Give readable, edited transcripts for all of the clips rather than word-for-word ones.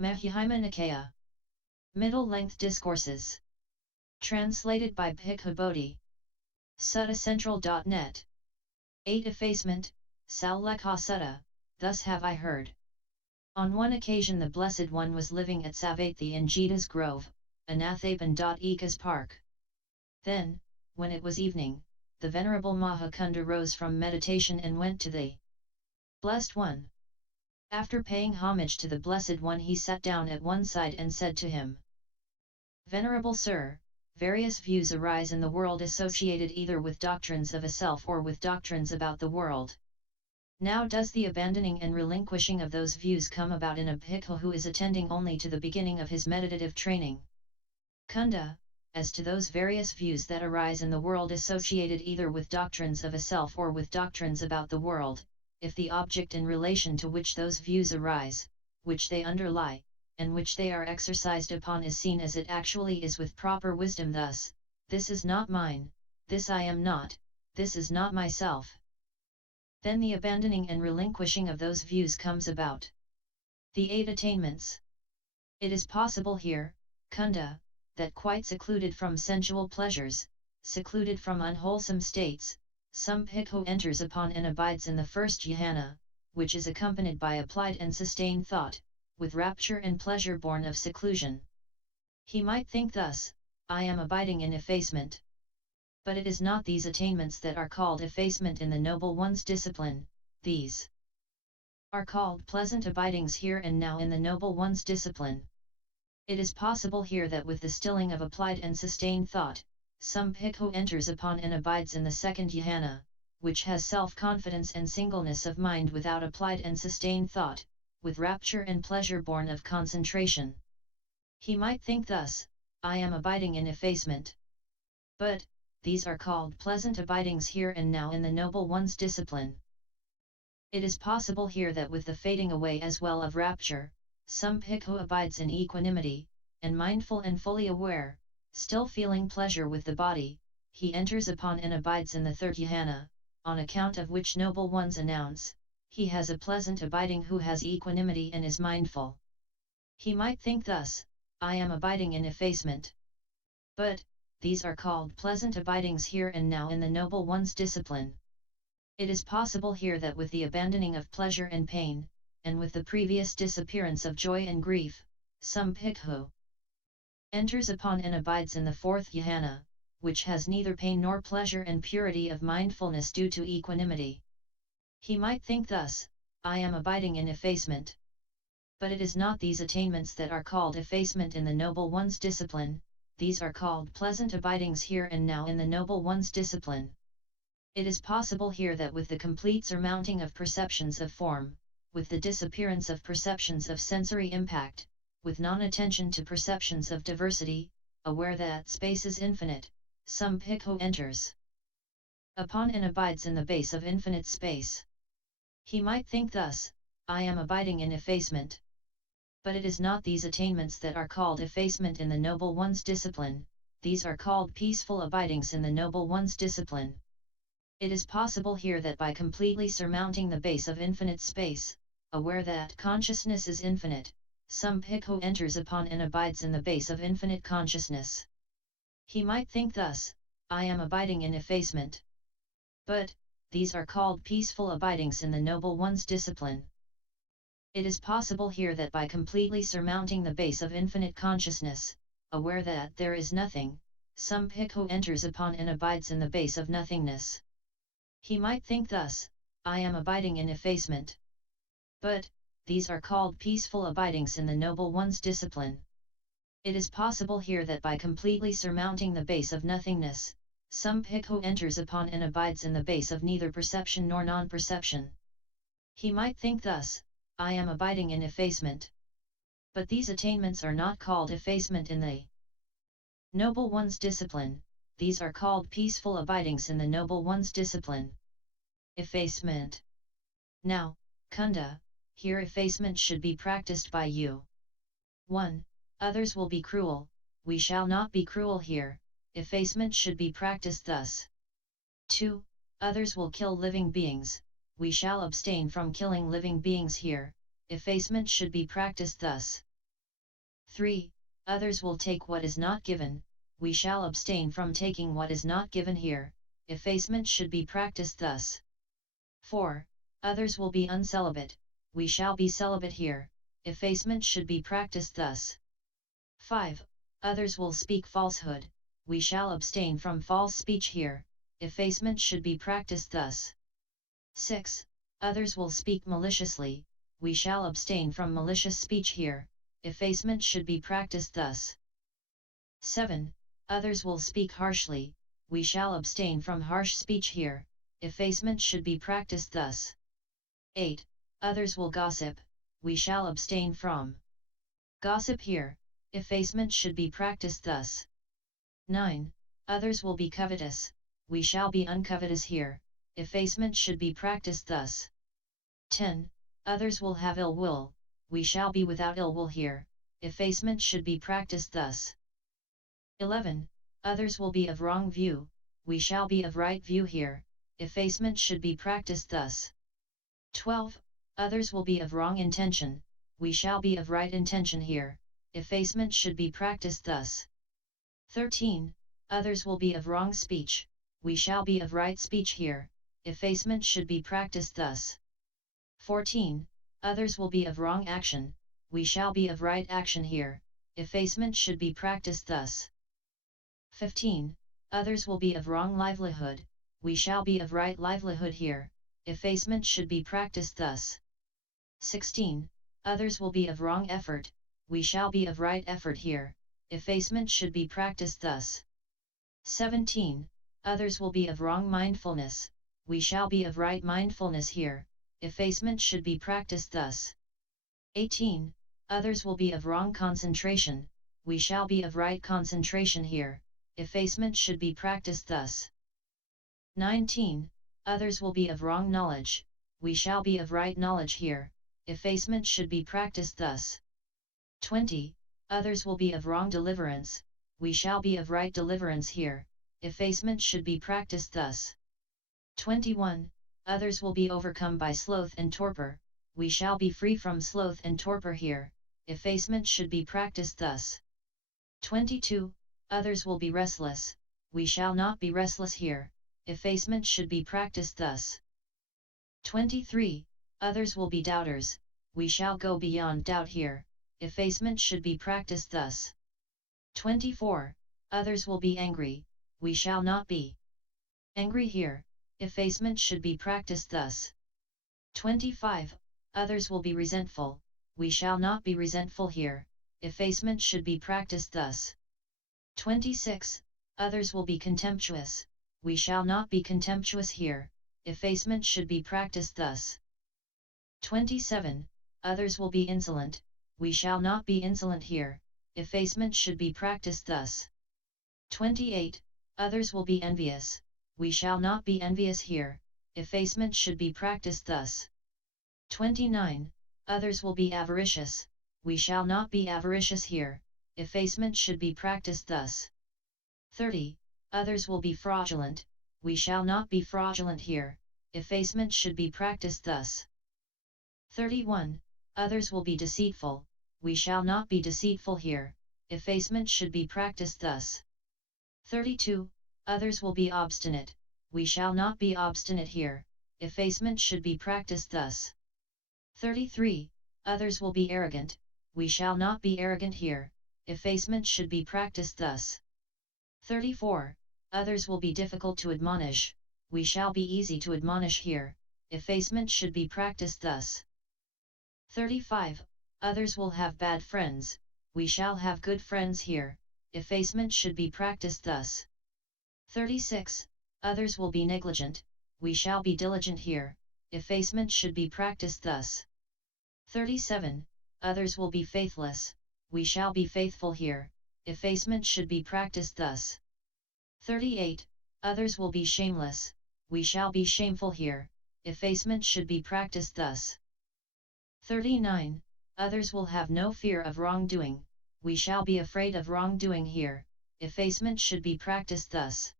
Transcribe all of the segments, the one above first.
Majjhima Nikaya. Middle-length discourses. Translated by Bhikkhu Bodhi. Suttacentral.net. 8. Effacement, Saulekha Sutta, thus have I heard. On one occasion the Blessed One was living at Savatthi in Jeta's Grove, Anathapan.Eka's Park. Then, when it was evening, the Venerable Mahakunda rose from meditation and went to the Blessed One. After paying homage to the Blessed One he sat down at one side and said to him, Venerable Sir, various views arise in the world associated either with doctrines of a self or with doctrines about the world. Now does the abandoning and relinquishing of those views come about in a bhikkhu who is attending only to the beginning of his meditative training? Cunda, as to those various views that arise in the world associated either with doctrines of a self or with doctrines about the world, if the object in relation to which those views arise, which they underlie, and which they are exercised upon is seen as it actually is with proper wisdom, thus, this is not mine, this I am not, this is not myself, then the abandoning and relinquishing of those views comes about. The 8 attainments. It is possible here, Cunda, that quite secluded from sensual pleasures, secluded from unwholesome states, some bhikkhu enters upon and abides in the first jhana, which is accompanied by applied and sustained thought, with rapture and pleasure born of seclusion. He might think thus, I am abiding in effacement. But it is not these attainments that are called effacement in the Noble One's discipline, these are called pleasant abidings here and now in the Noble One's discipline. It is possible here that with the stilling of applied and sustained thought, some bhikkhu enters upon and abides in the second jhana, which has self-confidence and singleness of mind without applied and sustained thought, with rapture and pleasure born of concentration. He might think thus, I am abiding in effacement. But, these are called pleasant abidings here and now in the Noble One's discipline. It is possible here that with the fading away as well of rapture, some bhikkhu abides in equanimity, and mindful and fully aware, still feeling pleasure with the body, he enters upon and abides in the third jhana, on account of which Noble Ones announce, he has a pleasant abiding who has equanimity and is mindful. He might think thus, I am abiding in effacement. But, these are called pleasant abidings here and now in the Noble One's discipline. It is possible here that with the abandoning of pleasure and pain, and with the previous disappearance of joy and grief, some bhikkhu enters upon and abides in the fourth jhana, which has neither pain nor pleasure and purity of mindfulness due to equanimity. He might think thus, I am abiding in effacement. But it is not these attainments that are called effacement in the Noble One's discipline, these are called pleasant abidings here and now in the Noble One's discipline. It is possible here that with the complete surmounting of perceptions of form, with the disappearance of perceptions of sensory impact, with non-attention to perceptions of diversity, aware that space is infinite, some bhikkhu enters upon and abides in the base of infinite space. He might think thus, I am abiding in effacement. But it is not these attainments that are called effacement in the Noble One's discipline, these are called peaceful abidings in the Noble One's discipline. It is possible here that by completely surmounting the base of infinite space, aware that consciousness is infinite, some bhikkhu enters upon and abides in the base of infinite consciousness. He might think thus, I am abiding in effacement. But, these are called peaceful abidings in the Noble One's discipline. It is possible here that by completely surmounting the base of infinite consciousness, aware that there is nothing, some bhikkhu enters upon and abides in the base of nothingness. He might think thus, I am abiding in effacement. But, these are called peaceful abidings in the Noble One's discipline. It is possible here that by completely surmounting the base of nothingness, some bhikkhu enters upon and abides in the base of neither perception nor non-perception. He might think thus, I am abiding in effacement. But these attainments are not called effacement in the Noble One's discipline, these are called peaceful abidings in the Noble One's discipline. Effacement. Now, Cunda, here effacement should be practiced by you. 1. Others will be cruel, we shall not be cruel here, effacement should be practiced thus. 2. Others will kill living beings, we shall abstain from killing living beings here, effacement should be practiced thus. 3. Others will take what is not given, we shall abstain from taking what is not given here, effacement should be practiced thus. 4. Others will be uncelibate, we shall be celibate here, effacement should be practiced thus. 5. Others will speak falsehood, we shall abstain from false speech here, effacement should be practiced thus. 6. Others will speak maliciously, we shall abstain from malicious speech here, effacement should be practiced thus. 7. Others will speak harshly, we shall abstain from harsh speech here, effacement should be practiced thus. 8. Others will gossip, we shall abstain from gossip here, effacement should be practiced thus. 9. Others will be covetous, we shall be uncovetous here, effacement should be practiced thus. 10. Others will have ill will, we shall be without ill will here, effacement should be practiced thus. 11. Others will be of wrong view, we shall be of right view here, effacement should be practiced thus. 12. Others will be of wrong intention, we shall be of right intention here, effacement should be practiced thus. 13. Others will be of wrong speech, we shall be of right speech here, effacement should be practiced thus. 14. Others will be of wrong action, we shall be of right action here, effacement should be practiced thus. 15. Others will be of wrong livelihood, we shall be of right livelihood here, effacement should be practiced thus. 16. Others will be of wrong effort, we shall be of right effort here, effacement should be practiced thus. 17. Others will be of wrong mindfulness, we shall be of right mindfulness here, effacement should be practiced thus. 18. Others will be of wrong concentration, we shall be of right concentration here, effacement should be practiced thus. 19. Others will be of wrong knowledge, we shall be of right knowledge here, effacement should be practiced thus. 20. Others will be of wrong deliverance, we shall be of right deliverance here, effacement should be practiced thus. 21. Others will be overcome by sloth and torpor, we shall be free from sloth and torpor here, effacement should be practiced thus. 22. Others will be restless, we shall not be restless here, effacement should be practiced thus. 23. Others will be doubters, we shall go beyond doubt here, effacement should be practiced thus. 24. Others will be angry, we shall not be angry here, effacement should be practiced thus. 25. Others will be resentful, we shall not be resentful here, effacement should be practiced thus. 26. Others will be contemptuous, we shall not be contemptuous here, effacement should be practiced thus. 27. Others will be insolent, we shall not be insolent here, effacement should be practiced thus. 28. Others will be envious, we shall not be envious here, effacement should be practiced thus. 29. Others will be avaricious, we shall not be avaricious here, effacement should be practiced thus. 30. Others will be fraudulent, we shall not be fraudulent here, effacement should be practiced thus. 31. Others will be deceitful, we shall not be deceitful here, effacement should be practiced thus. 32. Others will be obstinate, we shall not be obstinate here, effacement should be practiced thus. 33. Others will be arrogant, we shall not be arrogant here, effacement should be practiced thus. 34. Others will be difficult to admonish, we shall be easy to admonish here, effacement should be practiced thus. 35. Others will have bad friends, we shall have good friends here, effacement should be practiced thus. 36. Others will be negligent, we shall be diligent here, effacement should be practiced thus. 37. Others will be faithless, we shall be faithful here, effacement should be practiced thus. 38. Others will be shameless, we shall be shameful here, effacement should be practiced thus. 39. Others will have no fear of wrongdoing, we shall be afraid of wrongdoing here, effacement should be practiced thus.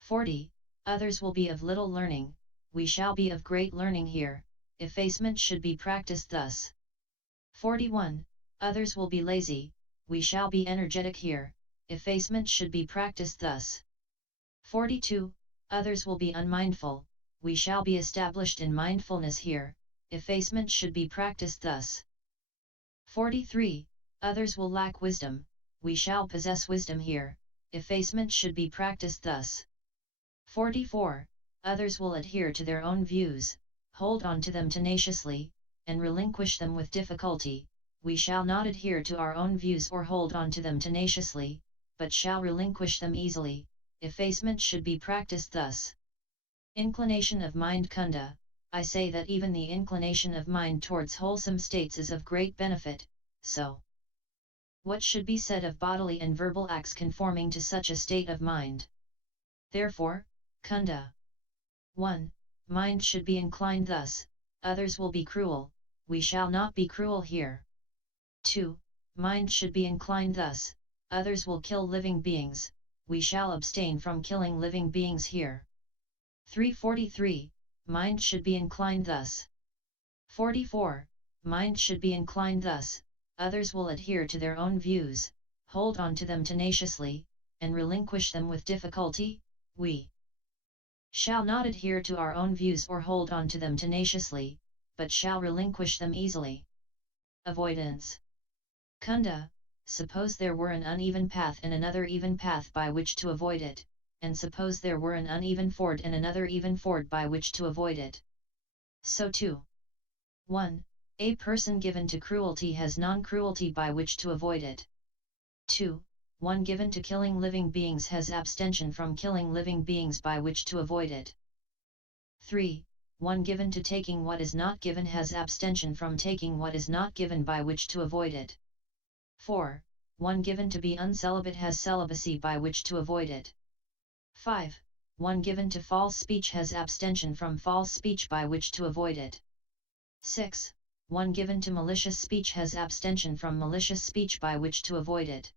40. Others will be of little learning, we shall be of great learning here, effacement should be practiced thus. 41. Others will be lazy, we shall be energetic here, effacement should be practiced thus. 42. Others will be unmindful, we shall be established in mindfulness here, effacement should be practiced thus. 43. Others will lack wisdom, we shall possess wisdom here, effacement should be practiced thus. 44. Others will adhere to their own views, hold on to them tenaciously, and relinquish them with difficulty, we shall not adhere to our own views or hold on to them tenaciously, but shall relinquish them easily, effacement should be practiced thus. Inclination of mind Cunda, I say that even the inclination of mind towards wholesome states is of great benefit, so what should be said of bodily and verbal acts conforming to such a state of mind? Therefore, Cunda. 1. Mind should be inclined thus, others will be cruel, we shall not be cruel here. 2. Mind should be inclined thus, others will kill living beings, we shall abstain from killing living beings here. 343. Mind should be inclined thus. 44. Mind should be inclined thus, others will adhere to their own views, hold on to them tenaciously, and relinquish them with difficulty, we shall not adhere to our own views or hold on to them tenaciously, but shall relinquish them easily. Avoidance. Cunda, suppose there were an uneven path and another even path by which to avoid it, and suppose there were an uneven ford and another even ford by which to avoid it. So too. 1. A person given to cruelty has non-cruelty by which to avoid it. 2. One given to killing living beings has abstention from killing living beings by which to avoid it. 3. One given to taking what is not given has abstention from taking what is not given by which to avoid it. 4. One given to be uncelibate has celibacy by which to avoid it. 5. One given to false speech has abstention from false speech by which to avoid it. 6. One given to malicious speech has abstention from malicious speech by which to avoid it.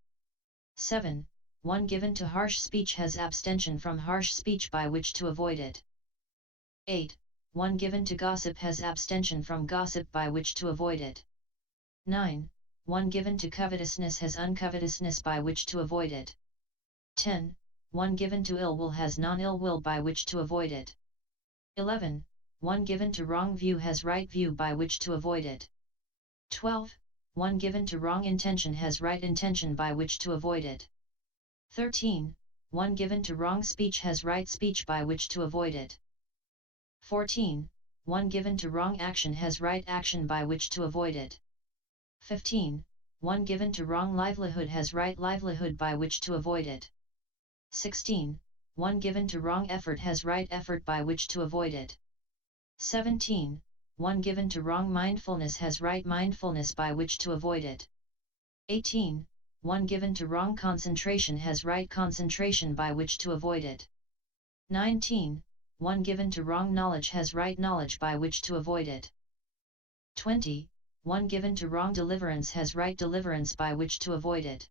7. One given to harsh speech has abstention from harsh speech by which to avoid it. 8. One given to gossip has abstention from gossip by which to avoid it. 9. One given to covetousness has uncovetousness by which to avoid it. 10. One given to ill will has non-ill will by which to avoid it. 11. One given to wrong view has right view by which to avoid it. 12. One given to wrong intention has right intention by which to avoid it. 13. One given to wrong speech has right speech by which to avoid it. 14. One given to wrong action has right action by which to avoid it. 15. One given to wrong livelihood has right livelihood by which to avoid it. 16. One given to wrong effort has right effort by which to avoid it. 17. One given to wrong mindfulness has right mindfulness by which to avoid it. 18. One given to wrong concentration has right concentration by which to avoid it. 19. One given to wrong knowledge has right knowledge by which to avoid it. 20. One given to wrong deliverance has right deliverance by which to avoid it.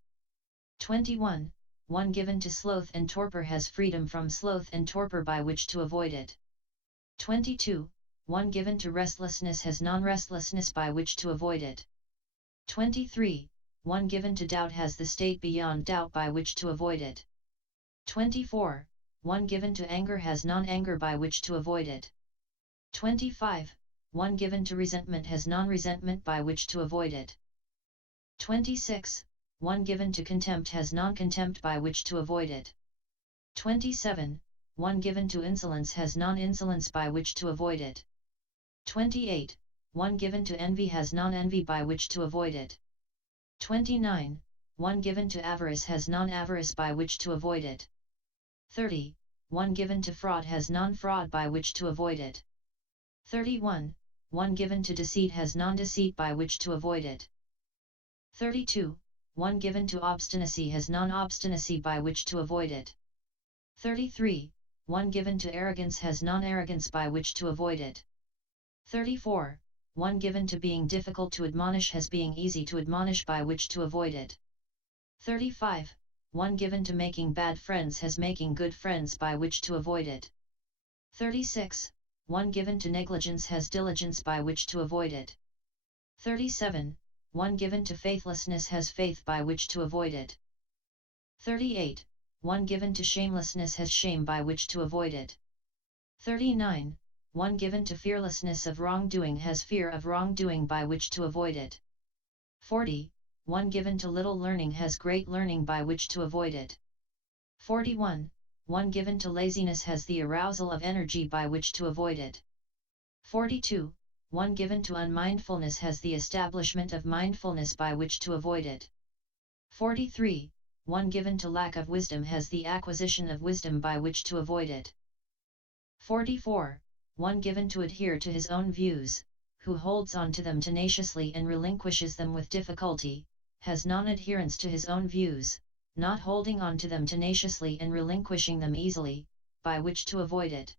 21. One given to sloth and torpor has freedom from sloth and torpor by which to avoid it. 22. One given to restlessness has non-restlessness by which to avoid it. 23. One given to doubt has the state beyond doubt by which to avoid it. 24. One given to anger has non-anger by which to avoid it. 25. One given to resentment has non-resentment by which to avoid it. 26. One given to contempt has non-contempt by which to avoid it. 27. One given to insolence has non-insolence by which to avoid it. 28. One given to envy has non-envy by which to avoid it. 29. One given to avarice has non-avarice by which to avoid it. 30. One given to fraud has non-fraud by which to avoid it. 31. One given to deceit has non-deceit by which to avoid it. 32. One given to obstinacy has non-obstinacy by which to avoid it. 33. One given to arrogance has non-arrogance by which to avoid it. 34. One given to being difficult to admonish has being easy to admonish by which to avoid it. 35. One given to making bad friends has making good friends by which to avoid it. 36. One given to negligence has diligence by which to avoid it. 37. one given to faithlessness has faith by which to avoid it. 38. One given to shamelessness has shame by which to avoid it. 39. One given to fearlessness of wrongdoing has fear of wrongdoing by which to avoid it. 40. One given to little learning has great learning by which to avoid it. 41. One given to laziness has the arousal of energy by which to avoid it. 42. One given to unmindfulness has the establishment of mindfulness by which to avoid it. 43. One given to lack of wisdom has the acquisition of wisdom by which to avoid it. 44. One given to adhere to his own views, who holds on to them tenaciously and relinquishes them with difficulty, has non-adherence to his own views, not holding on to them tenaciously and relinquishing them easily, by which to avoid it.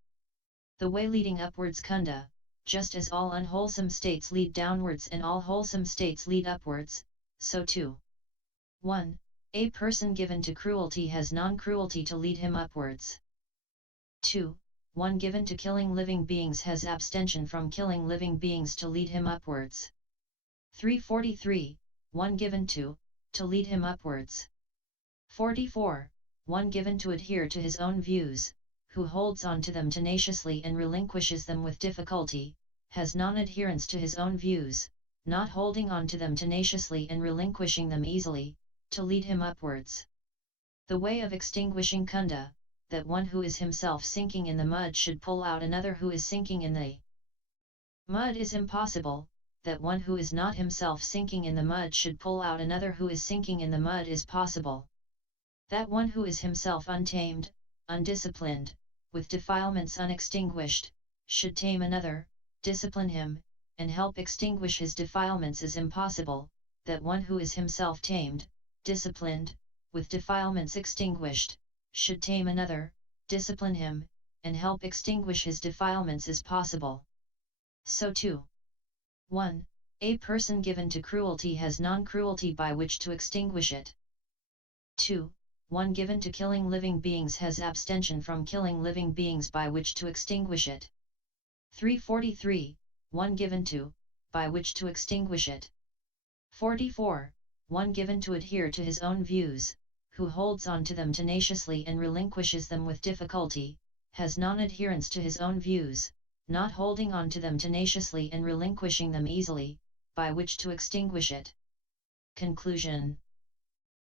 The way leading upwards Cunda, just as all unwholesome states lead downwards and all wholesome states lead upwards, so too. 1. A person given to cruelty has non-cruelty to lead him upwards. 2. One given to killing living beings has abstention from killing living beings to lead him upwards. 343. One given to lead him upwards. 44. One given to adhere to his own views, who holds on to them tenaciously and relinquishes them with difficulty, has non-adherence to his own views, not holding on to them tenaciously and relinquishing them easily, to lead him upwards. The way of extinguishing Cunda, that one who is himself sinking in the mud should pull out another who is sinking in the mud is impossible, that one who is not himself sinking in the mud should pull out another who is sinking in the mud is possible. That one who is himself untamed, undisciplined, with defilements unextinguished, should tame another, discipline him, and help extinguish his defilements is impossible, that one who is himself tamed, disciplined, with defilements extinguished, should tame another, discipline him, and help extinguish his defilements is possible. So too. 1. A person given to cruelty has non-cruelty by which to extinguish it. 2. One given to killing living beings has abstention from killing living beings by which to extinguish it. 343. One given to, by which to extinguish it. 44. One given to adhere to his own views, who holds on to them tenaciously and relinquishes them with difficulty, has non-adherence to his own views, not holding on to them tenaciously and relinquishing them easily, by which to extinguish it. Conclusion.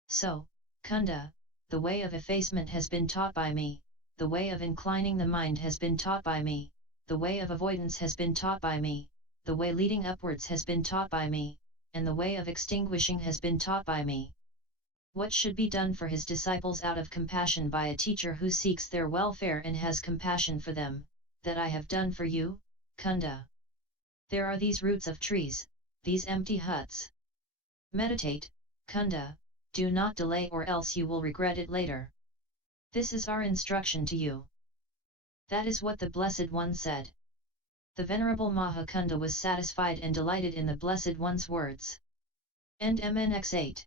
So, Cunda, the way of effacement has been taught by me, the way of inclining the mind has been taught by me, the way of avoidance has been taught by me, the way leading upwards has been taught by me, and the way of extinguishing has been taught by me. What should be done for his disciples out of compassion by a teacher who seeks their welfare and has compassion for them, that I have done for you, Cunda. There are these roots of trees, these empty huts. Meditate, Cunda, do not delay or else you will regret it later. This is our instruction to you. That is what the Blessed One said. The Venerable Maha Cunda was satisfied and delighted in the Blessed One's words. End MNX 8.